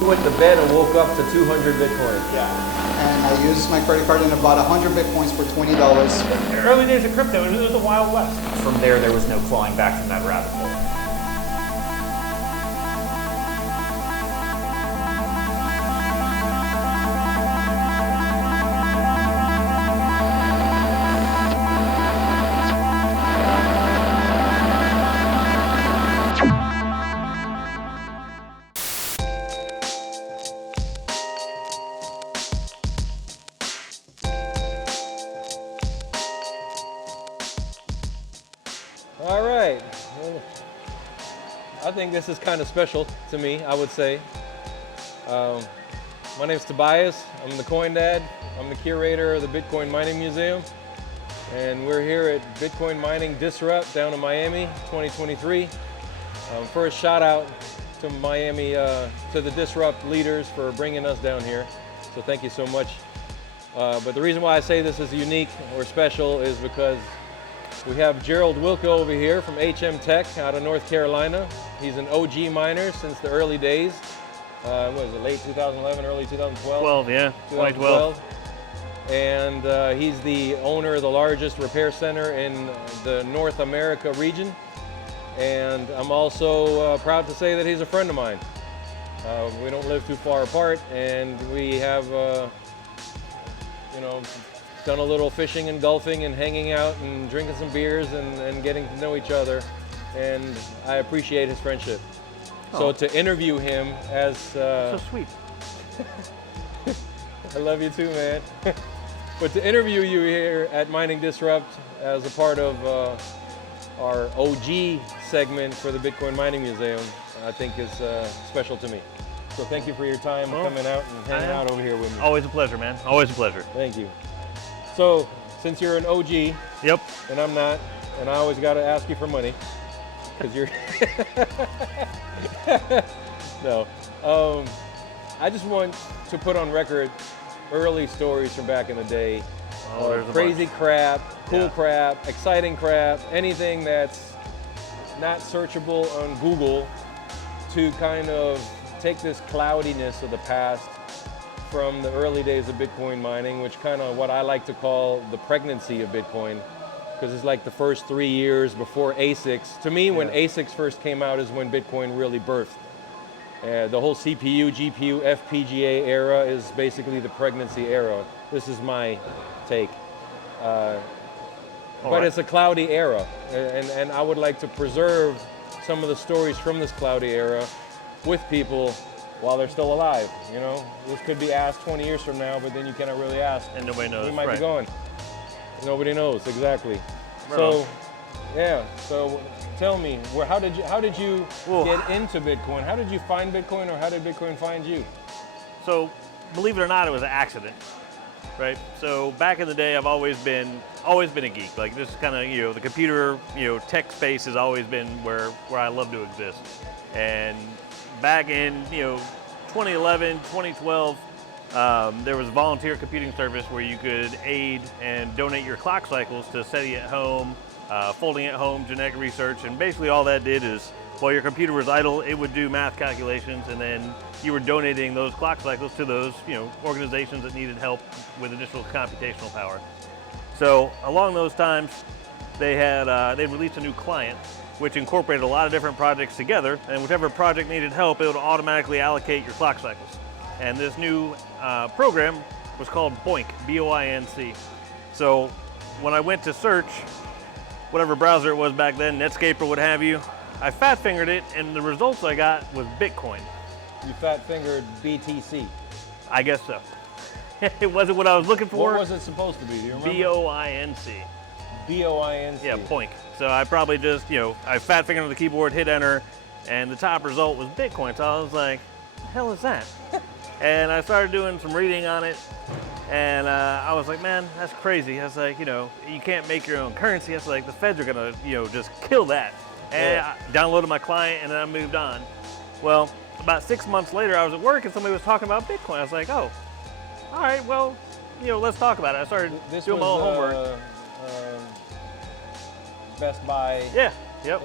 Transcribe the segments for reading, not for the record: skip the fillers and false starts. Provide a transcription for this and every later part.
You went to bed and woke up to 200 Bitcoin. Yeah. And I used my credit card and I bought 100 Bitcoins for $20. The early days of crypto, it was the Wild West. From there was no clawing back from that rabbit hole. All right. Well, I think this is kind of special to me, I would say. My name is Tobias. I'm the Coin Dad. I'm the curator of the Bitcoin Mining Museum. And we're here at Bitcoin Mining Disrupt down in Miami, 2023. First shout out to Miami, to the Disrupt leaders for bringing us down here. So thank you so much. But the reason why I say this is unique or special is because we have Gerald Wilkie over here from HMtech out of North Carolina. He's an OG miner since the early days. What was it, late 2011, early 2012? 12, yeah, 2012. And he's the owner of the largest repair center in the North America region. And I'm also proud to say that he's a friend of mine. We don't live too far apart, and we have, done a little fishing and golfing and hanging out and drinking some beers and getting to know each other. And I appreciate his friendship. So to interview him as... So sweet. I love you too, man. But to interview you here at Mining Disrupt as a part of our OG segment for the Bitcoin Mining Museum, I think is special to me. So thank you for your time coming out and hanging out over here with me. Always a pleasure, man. Always a pleasure. Thank you. So, since you're an OG, Yep. and I'm not, and I always got to ask you for money, because you're... No. I just want to put on record early stories from back in the day. Crazy crap, cool crap, exciting crap, anything that's not searchable on Google, to kind of take this cloudiness of the past from the early days of Bitcoin mining, which kind of what I like to call the pregnancy of Bitcoin, because it's like the first 3 years before ASICs. To me, when ASICs first came out is when Bitcoin really birthed. The whole CPU, GPU, FPGA era is basically the pregnancy era. This is my take. But it's a cloudy era, and I would like to preserve some of the stories from this cloudy era with people while they're still alive. You know, this could be asked 20 years from now, but then you cannot really ask. And nobody knows. We might be gone. Nobody knows, exactly. Right So, on. yeah. So, tell me, how did you get into Bitcoin? How did you find Bitcoin, or how did Bitcoin find you? So, believe it or not, it was an accident, right? So back in the day, I've always been a geek. Like, this kind of, the computer, tech space has always been where I love to exist. And back in 2011, 2012, there was a volunteer computing service where you could aid and donate your clock cycles to SETI at home, folding at home, genetic research, and basically all that did is, while your computer was idle, it would do math calculations, and then you were donating those clock cycles to those organizations that needed help with additional computational power. So along those times, they released a new client which incorporated a lot of different projects together, and whichever project needed help, it would automatically allocate your clock cycles. And this new program was called BOINC, B-O-I-N-C. So when I went to search, whatever browser it was back then, Netscape or what have you, I fat-fingered it, and the results I got was Bitcoin. You fat-fingered BTC. I guess so. It wasn't what I was looking for. What was it supposed to be? Do you remember? B-O-I-N-C. B-O-I-N-C. Yeah, BOINC. So I probably just, I fat-fingered on the keyboard, hit enter, and the top result was Bitcoin. So I was like, the hell is that? And I started doing some reading on it, and I was like, man, that's crazy. I was like, you can't make your own currency. I was like, the feds are gonna, just kill that. And I downloaded my client, and then I moved on. Well, about 6 months later, I was at work, and somebody was talking about Bitcoin. I was like, oh, all right, well, let's talk about it. I started doing my own homework. Best Buy. Yeah. Yep.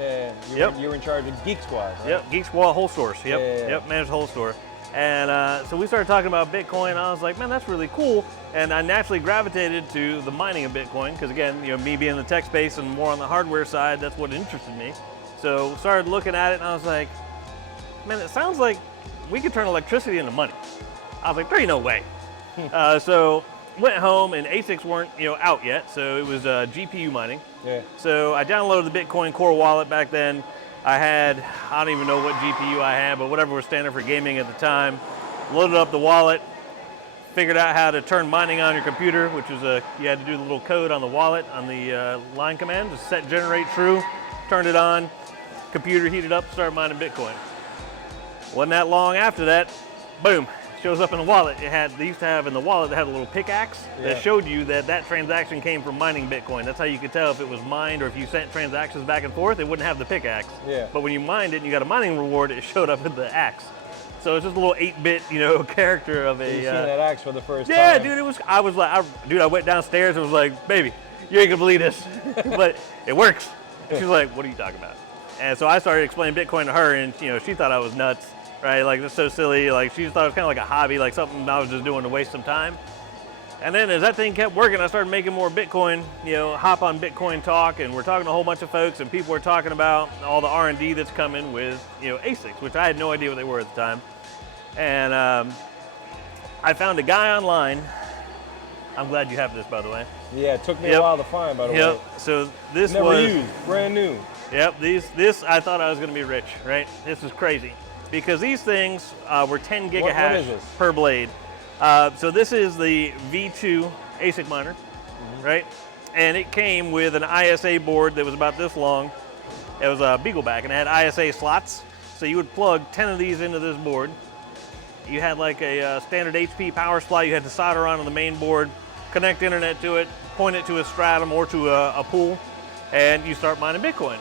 Yeah. You were in charge of Geek Squad, right? Yep. Geek Squad whole stores. Yep. Yep. Managed the whole store. And so we started talking about Bitcoin. I was like, man, that's really cool. And I naturally gravitated to the mining of Bitcoin because, again, me being in the tech space and more on the hardware side, that's what interested me. So started looking at it, and I was like, man, it sounds like we could turn electricity into money. I was like, there ain't no way. So went home, and ASICs weren't out yet, so it was GPU mining. Yeah. So I downloaded the Bitcoin Core wallet back then. I don't even know what GPU I had, but whatever was standard for gaming at the time. Loaded up the wallet, figured out how to turn mining on your computer, which was you had to do the little code on the wallet on the line command, just set generate true, turned it on, computer heated up, started mining Bitcoin. Wasn't that long after that, boom, shows up in the wallet. They used to have in the wallet, they had a little pickaxe that showed you that transaction came from mining Bitcoin. That's how you could tell if it was mined or if you sent transactions back and forth, it wouldn't have the pickaxe. Yeah. But when you mined it and you got a mining reward, it showed up with the axe. So it's just a little 8-bit, character of a. You seen that axe for the first time? Yeah, dude, I went downstairs and was like, baby, you ain't gonna believe this, but it works. And she's like, what are you talking about? And so I started explaining Bitcoin to her, and she thought I was nuts. Right, like that's so silly. Like she just thought it was kind of like a hobby, like something I was just doing to waste some time. And then as that thing kept working, I started making more Bitcoin. Hop on Bitcoin Talk, and we're talking to a whole bunch of folks, and people were talking about all the R&D that's coming with ASICs, which I had no idea what they were at the time. And I found a guy online. I'm glad you have this, by the way. Yeah, it took me a while to find, by the way. So this Never was used, brand new. Yep. This I thought I was going to be rich. Right. This is crazy. Because these things were 10 gigahash per blade. So this is the V2 ASIC miner, right? And it came with an ISA board that was about this long. It was a Beagleback, and it had ISA slots. So you would plug 10 of these into this board. You had like a standard HP power supply you had to solder onto the main board, connect internet to it, point it to a stratum or to a pool, and you start mining Bitcoin.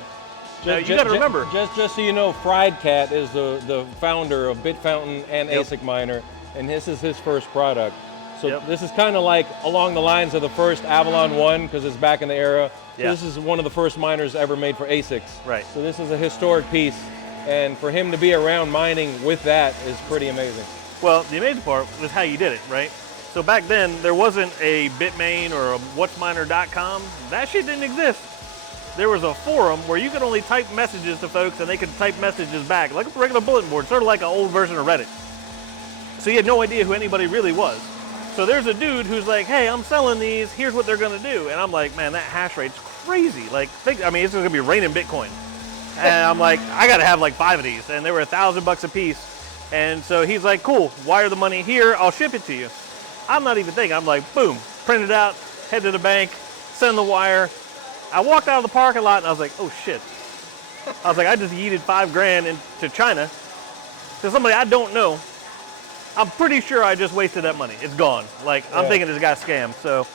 Now, you got to remember. Just so you know, Fried Cat is the founder of BitFountain and ASIC Miner, and this is his first product. So this is kind of like along the lines of the first Avalon 1, because it's back in the era. So this is one of the first miners ever made for ASICs. Right. So this is a historic piece, and for him to be around mining with that is pretty amazing. Well, the amazing part was how you did it, right? So back then, there wasn't a Bitmain or a whatsminer.com. That shit didn't exist. There was a forum where you could only type messages to folks and they could type messages back, like a regular bulletin board, sort of like an old version of Reddit. So you had no idea who anybody really was. So there's a dude who's like, hey, I'm selling these, here's what they're gonna do. And I'm like, man, that hash rate's crazy. Like, it's gonna be raining Bitcoin. And I'm like, I gotta have like 5 of these. And they were $1,000 a piece. And so he's like, cool, wire the money here, I'll ship it to you. I'm not even thinking, I'm like, boom, print it out, head to the bank, send the wire. I walked out of the parking lot and I was like, oh shit. I was like, I just yeeted $5,000 into China to somebody I don't know. I'm pretty sure I just wasted that money. It's gone. Like, I'm thinking this got scammed. So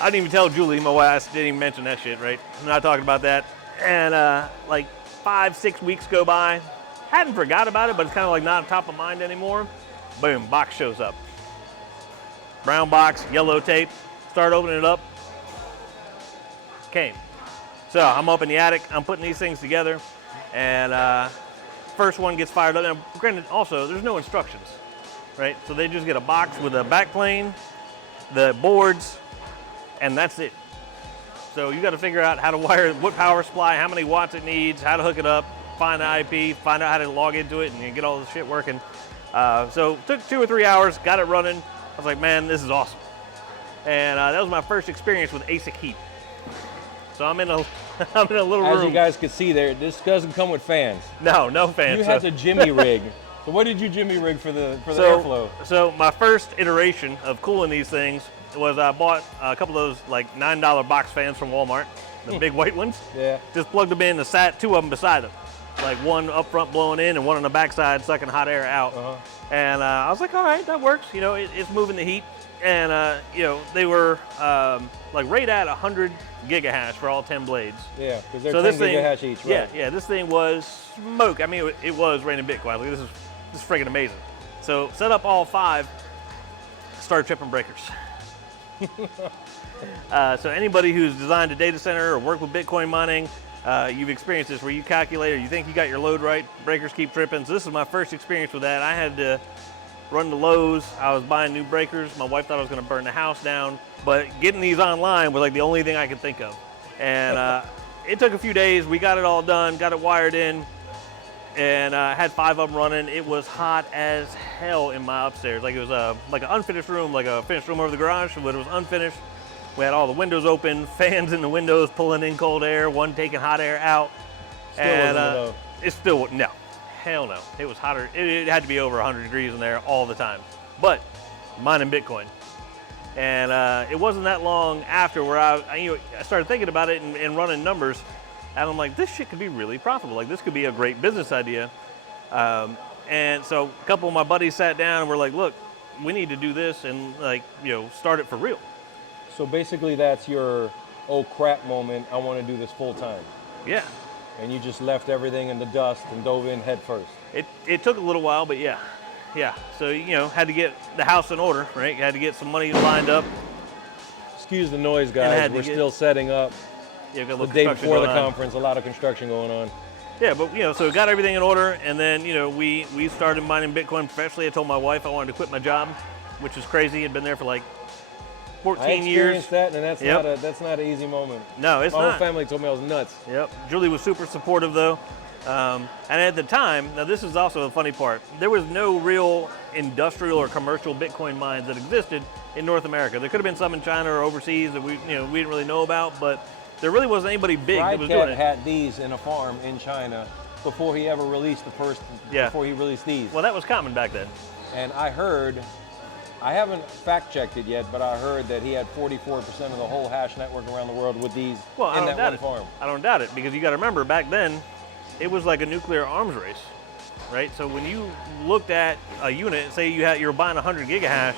I didn't even tell Julie, my wife, I didn't even mention that shit, right? I'm not talking about that. And like 5-6 weeks go by. Hadn't forgot about it, but it's kind of like not top of mind anymore. Boom, box shows up. Brown box, yellow tape. Start opening it up. Came. So I'm up in the attic, I'm putting these things together, and first one gets fired up. Now, granted, also, there's no instructions, right? So they just get a box with a backplane, the boards, and that's it. So you got to figure out how to wire, what power supply, how many watts it needs, how to hook it up, find the IP, find out how to log into it, and get all this shit working. So it took 2 or 3 hours, got it running. I was like, man, this is awesome. And that was my first experience with ASIC heat. So I'm in a little room. As you guys can see there, this doesn't come with fans. No fans. You had to jimmy rig. So what did you jimmy rig for the airflow? So my first iteration of cooling these things was I bought a couple of those like $9 box fans from Walmart, the big white ones. Yeah. Just plugged them in, sat 2 of them beside them. Like one up front blowing in and one on the backside sucking hot air out. And I was like, all right, that works. It's moving the heat. And they were like right at 100 gigahash for all 10 blades. Yeah, because they're 10 gigahash each, right? Yeah, this thing was smoke. I mean, it was raining Bitcoin. Like, this is freaking amazing. So set up all 5, start tripping breakers. So anybody who's designed a data center or worked with Bitcoin mining, you've experienced this where you calculate or you think you got your load right, breakers keep tripping. So this is my first experience with that. I had to run to Lowe's. I was buying new breakers. My wife thought I was going to burn the house down, but getting these online was like the only thing I could think of. And it took a few days. We got it all done, got it wired in, and had 5 of them running. It was hot as hell in my upstairs. Like it was like an unfinished room, like a finished room over the garage, but it was unfinished. We had all the windows open, fans in the windows pulling in cold air, one taking hot air out. Still wasn't enough. It's still, no, hell no. It was hotter. It had to be over 100 degrees in there all the time. But mining Bitcoin. And it wasn't that long after where I started thinking about it and running numbers. And I'm like, this shit could be really profitable. Like, this could be a great business idea. And so a couple of my buddies sat down and were like, look, we need to do this and, like, start it for real. So basically that's your, oh crap moment, I want to do this full time. Yeah. And you just left everything in the dust and dove in head first. It took a little while, but yeah. Yeah. So, had to get the house in order, right? You had to get some money lined up. Excuse the noise, guys. We're still setting up. Yeah, the day before the conference, a lot of construction going on. Yeah, but so we got everything in order, and then we started mining Bitcoin professionally. I told my wife I wanted to quit my job, which is crazy. I'd been there for like 14 years. I experienced that, and that's not an easy moment. No, it's not. My whole family told me I was nuts. Yep. Julie was super supportive though, and at the time, now this is also the funny part. There was no real industrial or commercial Bitcoin mines that existed in North America. There could have been some in China or overseas that we didn't really know about, but there really wasn't anybody big that was doing it. had these in a farm in China before he ever released the first, before he released these. Well, that was common back then. And I heard, I haven't fact checked it yet, but I heard that he had 44% of the whole hash network around the world with these in that one farm. I don't doubt it, because you got to remember, back then, it was like a nuclear arms race, right? So when you looked at a unit, say you were buying 100 gigahash,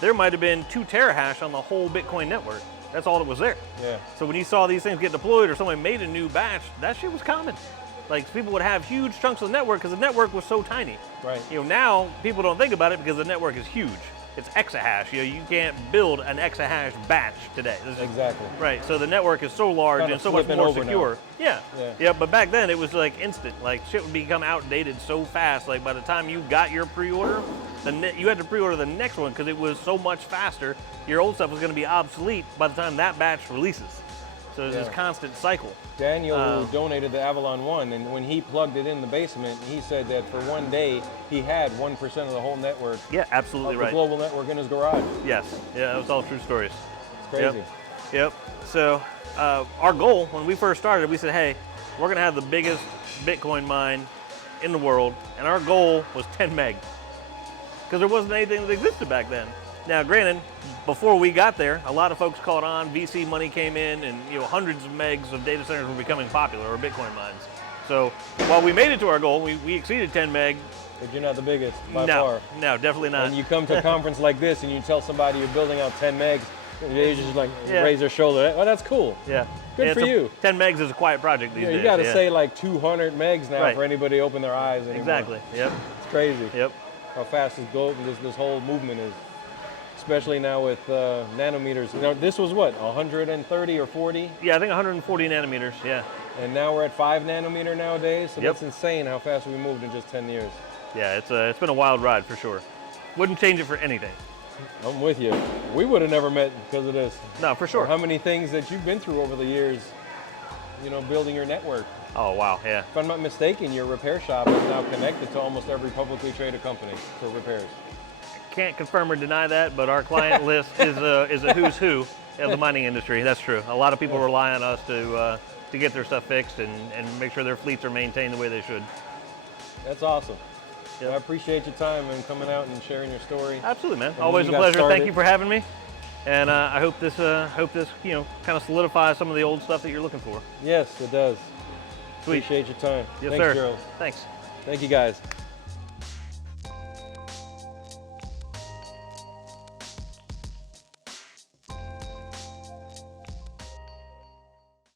there might have been 2 terahash on the whole Bitcoin network. That's all that was there. Yeah. So when you saw these things get deployed or somebody made a new batch, that shit was common. Like, people would have huge chunks of the network because the network was so tiny. Right. Now people don't think about it because the network is huge. It's exahash. You can't build an exahash batch today. Exactly. Right. So the network is so large and so much more secure. Yeah. But back then it was like instant. Like, shit would become outdated so fast. Like, by the time you got your pre-order, you had to pre-order the next one because it was so much faster. Your old stuff was going to be obsolete by the time that batch releases. So there's this constant cycle. Daniel, who donated the Avalon 1, and when he plugged it in the basement, he said that for one day, he had 1% of the whole network. Yeah, absolutely right. The global network in his garage. Yes. Yeah, that was all true stories. It's crazy. Yep. So our goal, when we first started, we said, hey, we're going to have the biggest Bitcoin mine in the world, and our goal was 10 meg. Because there wasn't anything that existed back then. Now, granted, before we got there, a lot of folks caught on, VC money came in, and hundreds of megs of data centers were becoming popular, or Bitcoin mines. So while we made it to our goal, we exceeded 10 meg. But you're not the biggest by far. No, definitely not. And you come to a conference like this and you tell somebody you're building out 10 megs, they just like raise their shoulder. Oh, that's cool. Yeah. Good for you. 10 megs is a quiet project these days. You got to say like 200 megs now for anybody to open their eyes anymore. Exactly. Yep. It's crazy. Yep. How fast this whole movement is. Especially now with nanometers. This was what, 130 or 40? Yeah, I think 140 nanometers, yeah. And now we're at 5 nanometer nowadays, so that's insane how fast we moved in just 10 years. Yeah, it's been a wild ride for sure. Wouldn't change it for anything. I'm with you. We would have never met because of this. No, for sure. Or how many things that you've been through over the years, building your network. Oh, wow, yeah. If I'm not mistaken, your repair shop is now connected to almost every publicly traded company for repairs. Can't confirm or deny that, but our client list is a who's who of the mining industry. That's true. A lot of people rely on us to get their stuff fixed and make sure their fleets are maintained the way they should. That's awesome. Yep. I appreciate your time and coming out and sharing your story. Absolutely, man. Always a pleasure. Thank you for having me. And I hope this kind of solidifies some of the old stuff that you're looking for. Yes, it does. Sweet. Appreciate your time. Yes, Thanks, sir. Gerald. Thanks. Thank you, guys.